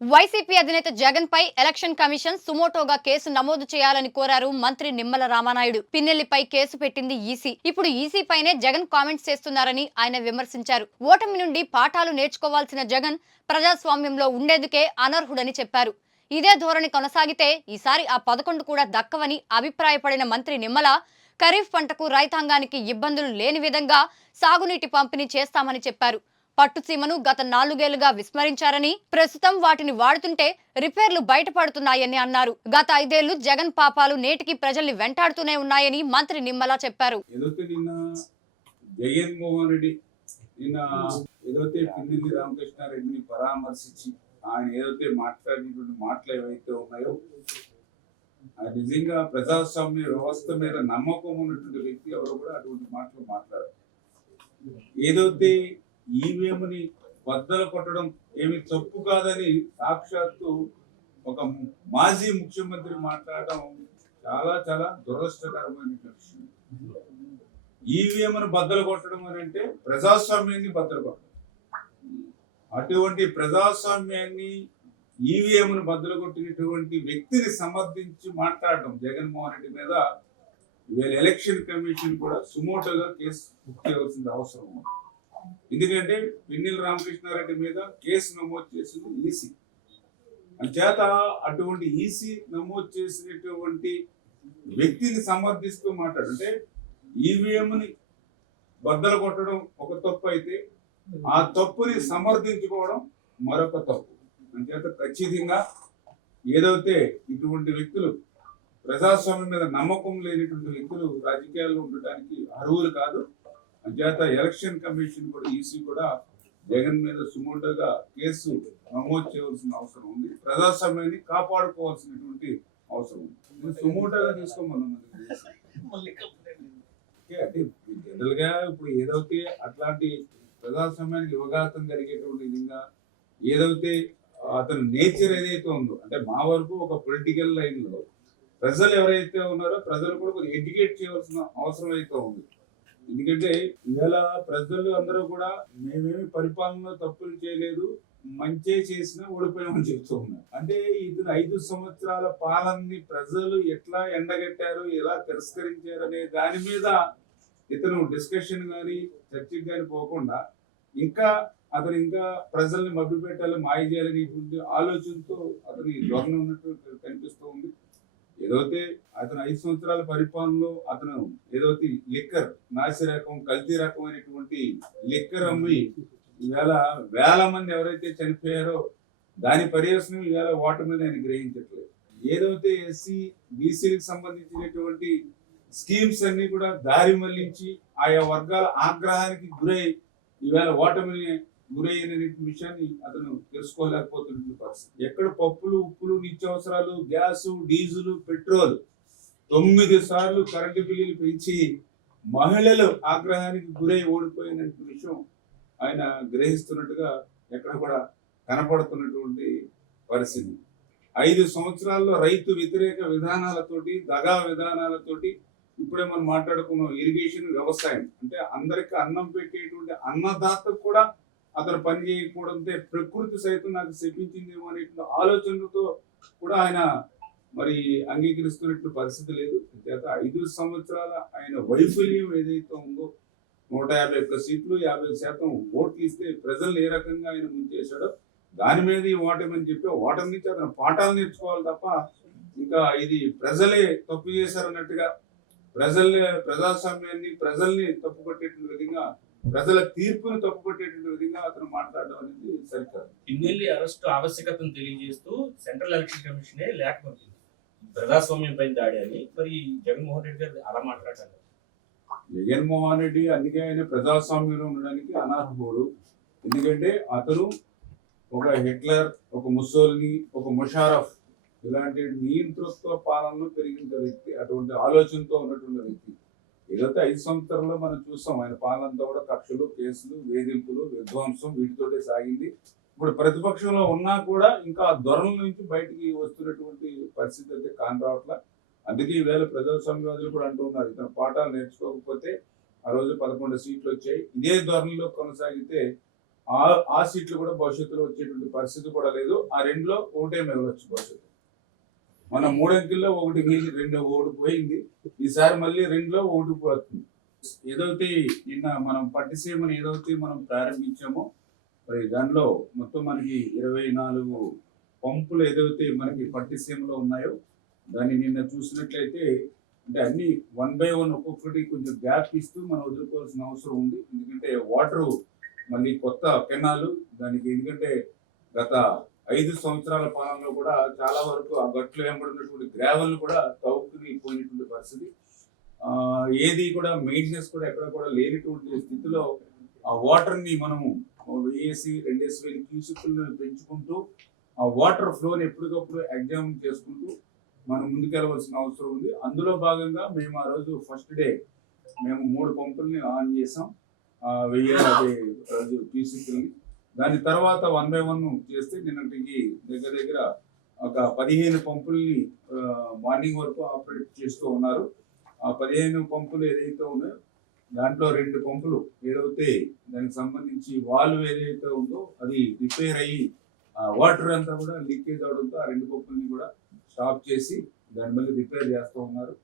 YCP అధినేత జగన్ పై election commission సుమోటోగా కేసు నమోదు చేయాలని కోరారు మంత్రి నిమ్మల రామానాయుడు. పిన్నెల్లిపై కేసు పెట్టింది ఈసీ. ఇప్పుడు ఈసీ పైనే జగన్ కామెంట్స్ చేస్తున్నారని ఆయన విమర్శించారు. ఓటమి నుండి పాఠాలు నేర్చుకోవాల్సిన జగన్ ప్రజాస్వామ్యంలో ఉండేందుకే అనర్హుడని చెప్పారు. ఇదే ధోరణి కొనసాగితే ఈసారి ఆ పదకొండు కూడా దక్కవని అభిప్రాయపడిన మంత్రి నిమ్మల ఖరీఫ్ పంటకు రైతాంగానికి ఇబ్బందులు లేని విధంగా సాగునీటి పంపిణీ చేస్తామని చెప్పారు. పట్టుసీమను గత నాలుగేళ్ళుగా విస్మరించారని ప్రస్తుతం వాటిని వాడుతుంటే రిపేర్లు బయటపడుతున్నాయని అన్నారు. గత ఐదేళ్ళు జగన్ పాపాలు నేటికి ప్రజల్ని వెంటాడుతూనే ఉన్నాయని మంత్రి నిమ్మల చెప్పారు. జగన్మోహన్ రెడ్డి నిన్న ఏదైతే పిన్నెల్లి రామకృష్ణారెడ్డిని పరామర్శించి ఆయన ఏదైతే మాట్లాడినటువంటి మాటలు ఏవైతే ఉన్నాయో ఆయన నిజంగా ప్రజాస్వామ్య వ్యవస్థ మీద నమ్మకం ఉన్నటువంటి వ్యక్తి ఎవరు కూడా అటువంటి మాటలు మాట్లాడారు. ఏదైతే ఈవీఎంని బద్దలు కొట్టడం ఏమి తప్పు కాదని సాక్షాత్తు ఒక మాజీ ముఖ్యమంత్రి మాట్లాడడం చాలా చాలా దురదృష్టకరమైన విషయం. ఈవీఎంను బద్దలు కొట్టడం అని అంటే ప్రజాస్వామ్యాన్ని బద్దలు కొట్టడం. అటువంటి ప్రజాస్వామ్యాన్ని ఈవీఎంను బద్దలు కొట్టినటువంటి వ్యక్తిని సమర్థించి మాట్లాడడం జగన్మోహన్ రెడ్డి మీద ఇవాళ ఎలక్షన్ కమిషన్ కూడా సుమోటోగా కేసు బుక్ చేయవలసిన అవసరం ఉంది. ఎందుకంటే పిన్నెల రామకృష్ణారెడ్డి మీద కేసు నమోదు చేసింది ఈసీ. అంచేత అటువంటి ఈసీ నమోదు చేసినటువంటి వ్యక్తిని సమర్థిస్తూ మాట్లాడు. అంటే ఈవీఎంని బద్దలు కొట్టడం ఒక తప్పు అయితే ఆ తప్పుని సమర్థించుకోవడం మరొక తప్పు. అంచేత ఖచ్చితంగా ఏదైతే ఇటువంటి వ్యక్తులు ప్రజాస్వామ్యం మీద నమ్మకం లేనిటువంటి వ్యక్తులు రాజకీయాల్లో ఉండటానికి అర్హులు కాదు. అంచేత ఎలక్షన్ కమిషన్ కూడా ఈసీ కూడా జగన్ మీద సుమోటోగా కేసు నమోదు చేయవలసిన అవసరం ఉంది. ప్రజాస్వామ్యాన్ని కాపాడుకోవాల్సినటువంటి అవసరం ఉంది. సుమోటోగా తీసుకోమన్నాం అంటే జనరల్గా ఇప్పుడు ఏదైతే అట్లాంటి ప్రజాస్వామ్యానికి యువఘాతం జరిగేటువంటి విధంగా ఏదైతే అతని నేచర్ ఏదైతే ఉందో అంటే మా వరకు ఒక పొలిటికల్ లైన్లో ప్రజలు ఎవరైతే ఉన్నారో ప్రజలు కూడా కొంచెం ఎడ్యుకేట్ చేయవలసిన అవసరం అయితే ఉంది. ఎందుకంటే ఇవాళ ప్రజలు అందరూ కూడా మేమేమి పరిపాలనలో తప్పులు చేయలేదు మంచే చేసినా ఓడిపోయామని చెప్తూ ఉన్నారు. అంటే ఇతను ఐదు సంవత్సరాల పాలనని ప్రజలు ఎట్లా ఎండగట్టారు ఎలా తిరస్కరించారు అనే దాని మీద ఇతను డిస్కషన్ కానీ చర్చకి కానీ పోకుండా ఇంకా అతను ఇంకా ప్రజల్ని మభ్యపెట్టాలి మాయ చేయాలని ఆలోచనతో అతని ధోరణి ఉన్నట్టు కనిపిస్తూ ఉంది. ఏదైతే ఐదు సంవత్సరాల పరిపాలనలో అతను ఏదైతే లిక్కర్ నాసి రకం కల్తీ రకమైనటువంటి లిక్కర్ అమ్మి ఇవాళ వేల మంది ఎవరైతే చనిపోయారో దాని పర్యవసనం ఇవాళ ఓటర్ మీద ఆయన గ్రహించట్లేదు. ఏదైతే ఎస్సీ బీసీలకు సంబంధించినటువంటి స్కీమ్స్ అన్ని కూడా దారి మళ్ళించి ఆయా వర్గాల ఆగ్రహానికి గురై ఈవేళ ఓటమిని గురైన విషయాన్ని అతను తెలుసుకోలేకపోతున్న పరిస్థితి. ఎక్కడ పప్పులు ఉప్పులు నిత్యావసరాలు గ్యాస్ డీజిల్ పెట్రోల్ తొమ్మిది సార్లు కరెంటు బిల్లులు పెంచి మహిళలు ఆగ్రహానికి గురై ఓడిపోయిన విషయం ఆయన గ్రహిస్తున్నట్టుగా ఎక్కడ కూడా కనపడుతున్నటువంటి పరిస్థితి. ఐదు సంవత్సరాల్లో రైతు వ్యతిరేక విధానాలతోటి దగా విధానాలతోటి ఇప్పుడే మనం మాట్లాడుకున్నాం ఇరిగేషన్ వ్యవసాయం. అంటే అందరికి అన్నం పెట్టేటువంటి అన్నదాతకు కూడా అతను పని చేయకపోవడంతో ప్రకృతి సైతం నాకు శపించిందేమో అనేటువంటి ఆలోచనలతో కూడా ఆయన మరి అంగీకరిస్తున్నట్టు పరిస్థితి లేదు. గత ఐదు సంవత్సరాల ఆయన వైఫల్యం ఏదైతే ఉందో నూట యాభై ఒక్క సీట్లు యాభై శాతం ఓట్లు ఇస్తే ప్రజలు ఏ రకంగా ఆయన ముంచేశాడో దాని మీద ఈ ఓటమి అని చెప్పి ఓటమి నుంచి అతను పాఠాలు నేర్చుకోవాలి తప్ప ఇంకా ఇది ప్రజలే తప్పు చేశారన్నట్టుగా ప్రజల్ని ప్రజాస్వామ్యాన్ని ప్రజల్ని తప్పుపట్టేటువంటి విధంగా ప్రజల తీర్పుని తప్పుపట్టేటువంటి విధంగా అతను మాట్లాడడం అనేది సరికాదు. ఎమ్మెల్యే అరెస్టు ఆవశ్యకతను తెలియజేస్తూ సెంట్రల్ ఎలక్షన్ కమిషనే లేఖ పంపింది. ప్రజాస్వామ్యం పైన దాడి అని. మరి జగన్మోహన్ రెడ్డి గారు అలా మాట్లాడారు జగన్మోహన్ రెడ్డి అందుకే ఆయన ప్రజాస్వామ్యంలో ఉండడానికి అనర్హుడు. ఎందుకంటే అతను ఒక హిట్లర్ ఒక ముసోల్ని ఒక ముషారఫ్ ఇలాంటి నియంతృత్వ పాలనలో పెరిగిన వ్యక్తి అటువంటి ఆలోచనతో ఉన్నటువంటి వ్యక్తి. ఏదైతే ఐదు సంవత్సరాల్లో మనం చూస్తాం ఆయన పాలనతో కూడా కక్షలు కేసులు వేధింపులు విధ్వంసం వీటితోటే సాగింది. ఇప్పుడు ప్రతిపక్షంలో ఉన్నా కూడా ఇంకా ఆ నుంచి బయటికి వస్తున్నటువంటి పరిస్థితి అయితే కాని రావట్లా. అందుకే ఈవేళ ప్రజాస్వామ్యవాదులు కూడా అంటూ ఉన్నారు ఇతను పాఠాలు నేర్చుకోకపోతే ఆ రోజు పదకొండు సీట్లు వచ్చాయి. ఇదే ధోరణిలో కొనసాగితే ఆ ఆ సీట్లు కూడా భవిష్యత్తులో వచ్చేటువంటి పరిస్థితి కూడా లేదు. ఆ రెండులో ఒకటే మిగలొచ్చు భవిష్యత్తు. మన మూడంకిల్లో ఒకటి మిగిలి రెండు ఒకటి పోయింది. ఈసారి మళ్ళీ రెండులో ఒకటి పోతుంది. ఏదైతే నిన్న మనం పట్టిసీమని ఏదైతే మనం ప్రారంభించామో మరి దానిలో మొత్తం మనకి ఇరవై నాలుగు పంపులు ఏదైతే మనకి పట్టిసీమలో ఉన్నాయో దాన్ని నిన్న చూసినట్లయితే అంటే అన్ని వన్ బై వన్ ఒక్కొక్కటి కొంచెం గ్యాప్ ఇస్తూ మనం వదులుకోవాల్సిన అవసరం ఉంది. ఎందుకంటే వాటర్ మళ్ళీ కొత్త కెనాలు దానికి ఎందుకంటే గత ఐదు సంవత్సరాల పాలనలో కూడా చాలా వరకు ఆ గట్లు వెంబడినటువంటి గ్రావెల్ కూడా తవ్వుకుని పోయినటువంటి పరిస్థితి ఏది కూడా మెయింటెనెన్స్ కూడా ఎక్కడ కూడా లేనటువంటి స్థితిలో ఆ వాటర్ని మనము వేసి రెండేసి వేలు క్యూసిక్లను పెంచుకుంటూ ఆ వాటర్ ఫ్లోని ఎప్పటికప్పుడు ఎగ్జామ్ చేసుకుంటూ మనం ముందుకెళ్ళవలసిన అవసరం ఉంది. అందులో భాగంగా మేము ఆ రోజు ఫస్ట్ డే మేము మూడు పంపుల్ని ఆన్ చేసాం. ఆ వెయ్యి యాభై రోజు క్యూసిక్లని దాని తర్వాత వన్ బై వన్ చేస్తే నిన్నటికి దగ్గర దగ్గర ఒక పదిహేను పంపుల్ని మార్నింగ్ వరకు ఆపరేట్ చేస్తూ ఉన్నారు. ఆ పదిహేను పంపులు ఏదైతే ఉన్నాయో దాంట్లో రెండు పంపులు ఏదైతే దానికి సంబంధించి వాల్వ్ ఏదైతే ఉందో అది రిపేర్ అయ్యి ఆ వాటర్ అంతా కూడా లీకేజ్ అవడంతో ఆ రెండు పంపుల్ని కూడా స్టాప్ చేసి దాని మళ్ళీ రిపేర్ చేస్తూ ఉన్నారు.